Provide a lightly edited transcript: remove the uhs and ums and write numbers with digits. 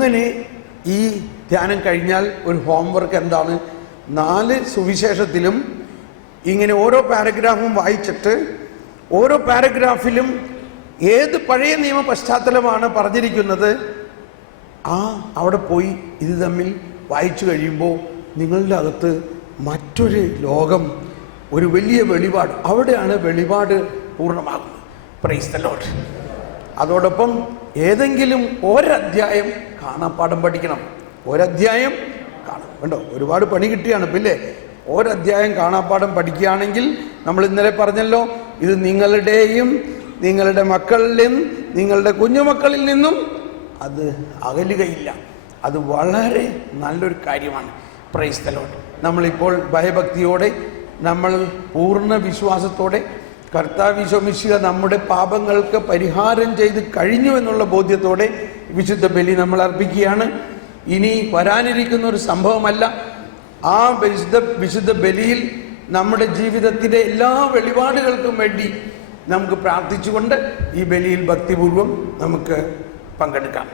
അങ്ങനെ ഈ ധ്യാനം കഴിഞ്ഞാൽ ഒരു ഹോംവർക്ക് എന്താണ്? 4 സുവിശേഷത്തിലും ഇങ്ങനെ ഓരോ പാരഗ്രാഫും വായിച്ചിട്ട് ഓരോ പാരഗ്രാഫിലും ഏത് പഴയ നിയമ പശ്ചാത്തലമാണ് പറഞ്ഞിരിക്കുന്നത്, അവിടെ പോയി ഇത് തമ്മിൽ വായിച്ചു കഴിയുമ്പോൾ നിങ്ങളുടെ അകത്ത് മറ്റൊരു ലോകം, ഒരു വലിയ വെളിപാട്, അവിടെയാണ് വെളിപാട് പൂർണ്ണമാകുന്നത്. Praise the Lord. അതോടൊപ്പം ഏതെങ്കിലും ഒരധ്യായം കാണാപ്പാഠം പഠിക്കണം. ഒരധ്യായം കാണാം കണ്ടോ, ഒരുപാട് പണി കിട്ടിയാണ് ഇപ്പം ഇല്ലേ? ഒരധ്യായം കാണാപ്പാഠം പഠിക്കുകയാണെങ്കിൽ നമ്മൾ ഇന്നലെ പറഞ്ഞല്ലോ, ഇത് നിങ്ങളുടെയും നിങ്ങളുടെ മക്കളിലും നിങ്ങളുടെ കുഞ്ഞുമക്കളിൽ നിന്നും അത് അകലുകയില്ല. അത് വളരെ നല്ലൊരു കാര്യമാണ്. Praise the Lord. നമ്മളിപ്പോൾ ഭയഭക്തിയോടെ, നമ്മൾ പൂർണ്ണ വിശ്വാസത്തോടെ കർത്താവ് ഈശോ മിശിഹ നമ്മുടെ പാപങ്ങൾക്ക് പരിഹാരം ചെയ്ത് കഴിഞ്ഞു എന്നുള്ള ബോധ്യത്തോടെ വിശുദ്ധ ബലി നമ്മൾ അർപ്പിക്കുകയാണ്. ഇനി വരാനിരിക്കുന്ന ഒരു സംഭവമല്ല. ആ വിശുദ്ധ ബലിയിൽ നമ്മുടെ ജീവിതത്തിലെ എല്ലാ വെളിപാടുകൾക്കും വേണ്ടി നമുക്ക് പ്രാർത്ഥിച്ചുകൊണ്ട് ഈ ബലിയിൽ ഭക്തിപൂർവം നമുക്ക് പങ്കെടുക്കാം.